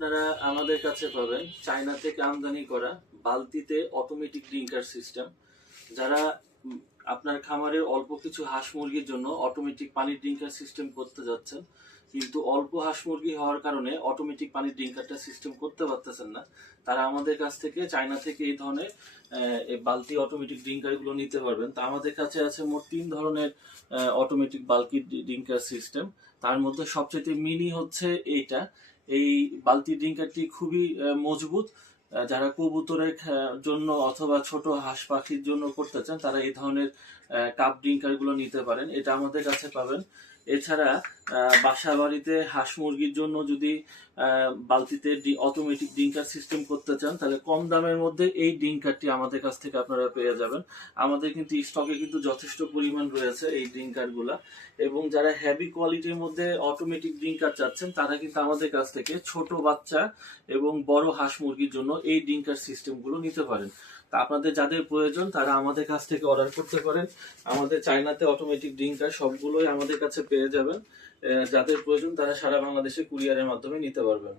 আপনারা আমাদের কাছে পাবেন চায়না থেকে আমদানি করা বালতিতে অটোমেটিক ড্রিঙ্কার সিস্টেম। যারা আপনার খামারের অল্প কিছু হাঁস মুরগির জন্য অটোমেটিক পানির ড্রিঙ্কার সিস্টেম করতে যাচ্ছেন, কিন্তু অল্প হাঁস মুরগি হওয়ার কারণে অটোমেটিক পানির ড্রিঙ্কারটা সিস্টেম করতে পারতেছেন না, তারা আমাদের কাছ থেকে চায়না থেকে এই ধরনের এই বালতি অটোমেটিক ড্রিঙ্কার গুলো নিতে পারবেন। তা আমাদের কাছে আছে মোট 3 ধরনের অটোমেটিক বালতি ড্রিঙ্কার সিস্টেম। তার মধ্যে সবচেয়ে মিনি হচ্ছে এইটা। এই বালতি ড্রিঙ্কারটি খুবই মজবুত। যারা কবুতরের জন্য অথবা ছোট হাঁস পাখির জন্য করতে চান, তারা এই ধরনের কাপ ড্রিঙ্কার গুলো নিতে পারেন। এটা আমাদের কাছে পাবেন। এছাড়া বাসা বাড়িতে হাঁস মুরগির জন্য যদি বালতিতে অটোমেটিক ড্রিঙ্কার সিস্টেম করতে চান, তাহলে কম দামের মধ্যে এই ড্রিঙ্কারটি আমাদের কাছ থেকে আপনারা পেয়ে যাবেন। আমাদের কিন্তু স্টকে কিন্তু যথেষ্ট পরিমাণ রয়েছে এই ড্রিঙ্কার গুলা। এবং যারা হেভি কোয়ালিটির মধ্যে অটোমেটিক ড্রিঙ্কার চাচ্ছেন, তারা কিন্তু আমাদের কাছ থেকে ছোট বাচ্চা এবং বড় হাঁস মুরগির জন্য এই ড্রিঙ্কার সিস্টেম গুলো নিতে পারেন। তা আপনাদের যাদের প্রয়োজন তারা আমাদের কাছ থেকে অর্ডার করতে পারেন। আমাদের চায়নাতে অটোমেটিক ড্রিঙ্কার সবগুলোই আমাদের কাছে পেয়ে যাবেন। যাদের প্রয়োজন তারা সারা বাংলাদেশে কুরিয়ারের মাধ্যমে নিতে পারবেন।